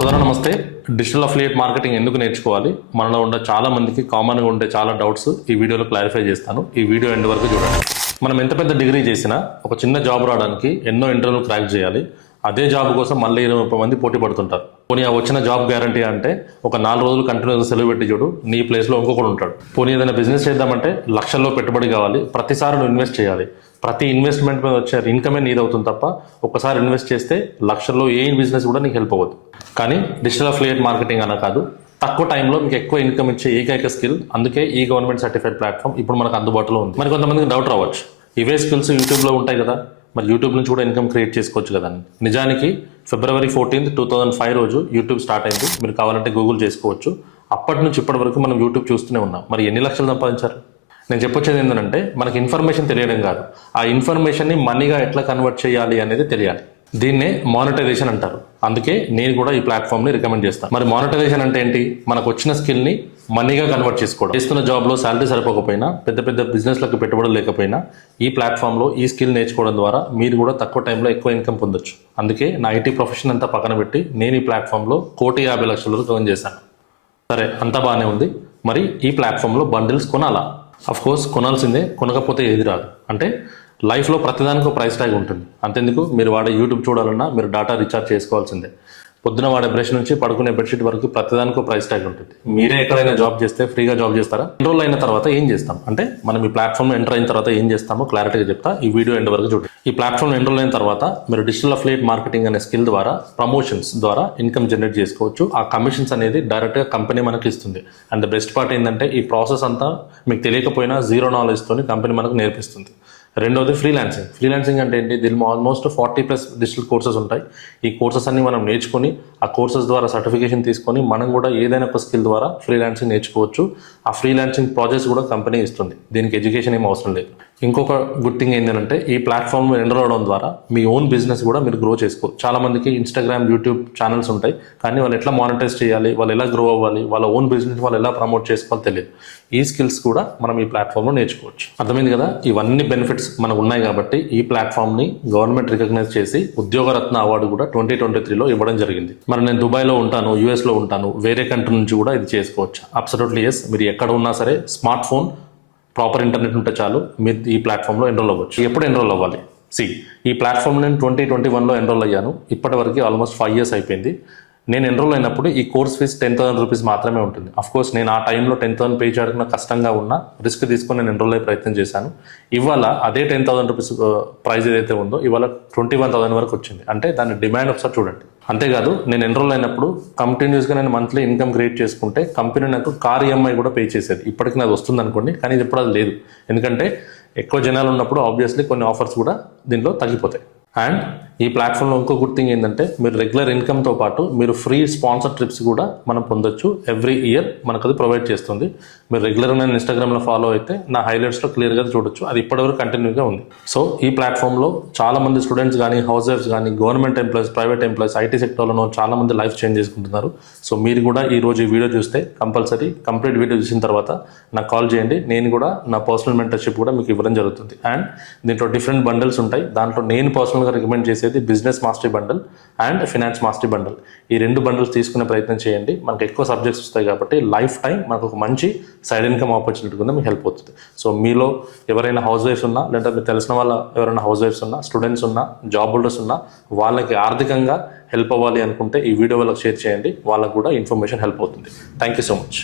సోదరా నమస్తే. Digital affiliate marketing ఎందుకు నేర్చుకోవాలి, మనలో ఉండే చాలా మందికి కామన్గా ఉండే చాలా డౌట్స్ ఈ వీడియోలో క్లారిఫై చేస్తాను. ఈ వీడియో ఎండ్ వరకు చూడండి. మనం ఎంత పెద్ద డిగ్రీ చేసినా ఒక చిన్న జాబ్ రావడానికి ఎన్నో ఇంటర్వ్యూలు క్రాక్ చేయాలి. అదే జాబ్ కోసం మళ్ళీ 20-30 మంది పోటీ పడుతుంటారు. పోనీ ఆ వచ్చిన జాబ్ గ్యారంటీ అంటే ఒక 4 రోజులు కంటిన్యూస్గా సెలవు పెట్టి చూడు, నీ ప్లేస్లో ఇంకొకడు ఉంటాడు. పోనీ ఏదైనా బిజినెస్ చేద్దామంటే లక్షల్లో పెట్టుబడి కావాలి, ప్రతిసారి నువ్వు ఇన్వెస్ట్ చేయాలి. ప్రతి ఇన్వెస్ట్మెంట్ మీద వచ్చే ఇన్కమే నీది అవుతుంది తప్ప ఒక్కసారి ఇన్వెస్ట్ చేస్తే లక్షల్లో ఏ బిజినెస్ కూడా నీకు హెల్ప్ అవ్వదు. కానీ డిజిటల్ అఫిలియేట్ మార్కెటింగ్ అలా కాదు, తక్కువ టైంలో మీకు ఎక్కువ ఇన్కమ్ ఇచ్చే ఏకైక స్కిల్. అందుకే ఈ గవర్నమెంట్ సర్టిఫైడ్ ప్లాట్ఫామ్ ఇప్పుడు మనకు అందుబాటులో ఉంది. మరి కొంతమందికి డౌట్ రావచ్చు, ఇవే స్కిల్స్ యూట్యూబ్లో ఉంటాయి కదా, మరి యూట్యూబ్ నుంచి కూడా ఇన్కమ్ క్రియేట్ చేసుకోవచ్చు కదా. నిజానికి February 14, 2005 రోజు యూట్యూబ్ స్టార్ట్ అయింది. మీరు కావాలంటే గూగుల్ చేసుకోవచ్చు. అప్పటి నుంచి ఇప్పటి వరకు మనం యూట్యూబ్ చూస్తూనే ఉన్నాం. మరి ఎన్ని లక్షలు సంపాదించారు? నేను చెప్పొచ్చేది ఏంటంటే, మనకి ఇన్ఫర్మేషన్ తెలియడం కాదు, ఆ ఇన్ఫర్మేషన్ని మనీగా ఎట్లా కన్వర్ట్ చేయాలి అనేది తెలియాలి. దీన్నే మానిటైజేషన్ అంటారు. అందుకే నేను కూడా ఈ ప్లాట్ఫామ్ని రికమెండ్ చేస్తాను. మరి మానిటైజేషన్ అంటే ఏంటి? మనకు వచ్చిన స్కిల్ని మనీగా కన్వర్ట్ చేసుకోవడం. చేస్తున్న జాబ్లో శాలరీ సరిపోకపోయినా, పెద్ద పెద్ద బిజినెస్లకు పెట్టుబడులు లేకపోయినా ఈ ప్లాట్ఫామ్లో ఈ స్కిల్ నేర్చుకోవడం ద్వారా మీరు కూడా తక్కువ టైంలో ఎక్కువ ఇన్కమ్ పొందొచ్చు. అందుకే నా ఐటీ ప్రొఫెషన్ అంతా పక్కన పెట్టి నేను ఈ ప్లాట్ఫామ్లో 1,50,00,000 వరకు ఎర్న్ చేశాను. సరే, అంతా బాగానే ఉంది. మరి ఈ ప్లాట్ఫామ్లో బండిల్స్ కొనాలా? కోర్స్ కొనాల్సిందే, కొనకపోతే ఏది రాదు. అంటే లైఫ్లో ప్రతిదానికి ప్రైస్ ట్యాగ్ ఉంటుంది. అంతెందుకు, మీరు వాడే యూట్యూబ్ చూడాలన్నా మీరు డేటా రీఛార్జ్ చేసుకోవాల్సిందే. పొద్దున వాడే బ్రష్ నుంచి పడుకునే బెడ్షీట్ వరకు ప్రతిదానికి ప్రైస్ ట్యాగ్ ఉంటుంది. మీరే ఎక్కడైనా జాబ్ చేస్తే ఫ్రీగా జాబ్ చేస్తారా? ఎన్రోల్ అయిన తర్వాత ఏం చేస్తాం అంటే, మనం ఈ ప్లాట్ఫామ్లో ఎంటర్ అయిన తర్వాత ఏం చేస్తామో క్లారిటీగా చెప్తా. ఈ వీడియో ఎండ్ వరకు చూడండి. ఈ ప్లాట్ఫామ్లో ఎన్రోల్ అయిన తర్వాత మీరు డిజిటల్ అఫిలియేట్ మార్కెటింగ్ అనే స్కిల్ ద్వారా ప్రమోషన్స్ ద్వారా ఇన్కమ్ జనరేట్ చేసుకోవచ్చు. ఆ కమిషన్స్ అనేది డైరెక్ట్గా కంపెనీ మనకి ఇస్తుంది. అండ్ ద బెస్ట్ పార్ట్ ఏంటంటే, ఈ ప్రాసెస్ అంతా మీకు తెలియకపోయినా జీరో నాలెడ్జ్తోని కంపెనీ మనకు నేర్పిస్తుంది. రెండోది ఫ్రీలాన్సింగ్. ఫ్రీలాన్సింగ్ అంటే ఏంటి? దీనిలో ఆల్మోస్ట్ 40+ డిజిటల్ కోర్సెస్ ఉంటాయి. ఈ కోర్సెస్ అన్ని మనం నేర్చుకొని, ఆ కోర్సెస్ ద్వారా సర్టిఫికేషన్ తీసుకొని మనం కూడా ఏదైనా ఒక స్కిల్ ద్వారా ఫ్రీలాన్సింగ్ నేర్చుకోవచ్చు. ఆ ఫ్రీలాన్సింగ్ ప్రాజెక్ట్స్ కూడా కంపెనీ ఇస్తుంది. దీనికి ఎడ్యుకేషన్ ఏం అవసరం లేదు. ఇంకొక గుడ్ థింగ్ ఏంటంటే, ఈ ప్లాట్ఫామ్ ఎన్రోల్ అవడం ద్వారా మీ ఓన్ బిజినెస్ కూడా మీరు గ్రో చేసుకోవచ్చు. చాలామందికి ఇన్స్టాగ్రామ్, యూట్యూబ్ ఛానల్స్ ఉంటాయి, కానీ వాళ్ళు ఎట్లా మానిటైజ్ చేయాలి, వాళ్ళు ఎలా గ్రో అవ్వాలి, వాళ్ళ ఓన్ బిజినెస్ వాళ్ళు ఎలా ప్రమోట్ చేసుకోవాలో తెలియదు. ఈ స్కిల్స్ కూడా మనం ఈ ప్లాట్ఫామ్లో నేర్చుకోవచ్చు. అర్థమైంది కదా? ఇవన్నీ బెనిఫిట్స్ మనకు ఉన్నాయి కాబట్టి ఈ ప్లాట్ఫామ్ని గవర్నమెంట్ రికగ్నైజ్ చేసి ఉద్యోగరత్న అవార్డు కూడా 2023లో ఇవ్వడం జరిగింది. మరి నేను దుబాయ్లో ఉంటాను, యూఎస్లో ఉంటాను, వేరే కంట్రీ నుంచి కూడా ఇది చేసుకోవచ్చు. Absolutely yes. మీరు ఎక్కడ ఉన్నా సరే, స్మార్ట్ ఫోన్, ప్రాపర్ ఇంటర్నెట్ ఉంటే చాలు, మీరు ఈ ప్లాట్ఫామ్లో ఎన్రోల్ అవ్వచ్చు. ఎప్పుడు ఎన్రోల్ అవ్వాలి? ఈ ప్లాట్ఫామ్ నేను 2021లో ఎన్రోల్ అయ్యాను. ఇప్పటి వరకు ఆల్మోస్ట్ 5 years అయిపోయింది. నేను ఎన్రోల్ అయినప్పుడు ఈ కోర్స్ ఫీజు 10,000 రూపీస్ మాత్రమే ఉంటుంది. అఫ్కోర్స్ నేను ఆ టైంలో 10,000 పే చేయడానికి కష్టంగా ఉన్నా రిస్క్ తీసుకొని నేను ఎన్రోల్ అయ్యే ప్రయత్నం చేశాను. ఇవాళ అదే 10,000 రూపీస్ ప్రైస్ ఏదైతే ఉందో ఇవాళ 21,000 వరకు వచ్చింది. అంటే దాని డిమాండ్ ఒకసారి చూడండి. అంతేకాదు, నేను ఎన్రోల్ అయినప్పుడు కంటిన్యూస్గా నేను మంత్లీ ఇన్కమ్ క్రియేట్ చేసుకుంటే కంపెనీ నాకు కార్ ఈఎంఐ కూడా పే చేసేది. ఇప్పటికి నాకు వస్తుంది అనుకోండి, కానీ ఇది ఇప్పుడు అది లేదు. ఎందుకంటే ఎక్కువ జనాలు ఉన్నప్పుడు ఆబ్వియస్లీ కొన్ని ఆఫర్స్ కూడా దీంట్లో తగ్గిపోతాయి. అండ్ ఈ ప్లాట్ఫామ్లో ఇంకో గుడ్ థింగ్ ఏంటంటే, మీరు రెగ్యులర్ ఇన్కమ్తో పాటు మీరు ఫ్రీ స్పాన్సర్ ట్రిప్స్ కూడా మనం పొందొచ్చు. ఎవ్రీ ఇయర్ మనకు అది ప్రొవైడ్ చేస్తుంది. మీరు రెగ్యులర్గా నేను ఇన్స్టాగ్రామ్లో ఫాలో అయితే నా హైలైట్స్లో క్లియర్గా చూడొచ్చు. అది ఇప్పటివరకు కంటిన్యూగా ఉంది. సో ఈ ప్లాట్ఫామ్లో చాలామంది స్టూడెంట్స్ కానీ, హౌస్ వైఫ్స్ కానీ, government employees, private employees, IT సెక్టర్లో చాలామంది లైఫ్ చేంజ్ చేసుకుంటున్నారు. సో మీరు కూడా ఈరోజు ఈ వీడియో చూస్తే కంపల్సరీ కంప్లీట్ వీడియో చూసిన తర్వాత నాకు కాల్ చేయండి. నేను కూడా నా పర్సనల్ మెంటర్షిప్ కూడా మీకు ఇవ్వడం జరుగుతుంది. అండ్ దీంట్లో డిఫరెంట్ బండిల్స్ ఉంటాయి. దాంట్లో నేను పర్సనల్గా రికమెండ్ చేసేది business mastery bundle and finance mastery bundle. ఈ 2 బండిల్స్ తీసుకునే ప్రయత్నం చేయండి. మనకు ఎక్కువ సబ్జెక్ట్స్ వస్తాయి కాబట్టి లైఫ్ టైం మనకు ఒక మంచి సైడ్ ఇన్కమ్ ఆపర్చునిటీ కింద మీకు హెల్ప్ అవుతుంది. సో మీలో ఎవరైనా హౌస్ వైఫ్స్ ఉన్నా, లేదా మీకు తెలిసిన వాళ్ళ ఎవరైనా హౌస్ వైఫ్స్ ఉన్నా, స్టూడెంట్స్ ఉన్నా, జాబ్ హోల్డర్స్ ఉన్నా, వాళ్ళకి ఆర్థికంగా హెల్ప్ అవ్వాలి అనుకుంటే ఈ వీడియో వాళ్ళకి షేర్ చేయండి. వాళ్ళకు కూడా ఇన్ఫర్మేషన్ హెల్ప్ అవుతుంది. Thank you so much.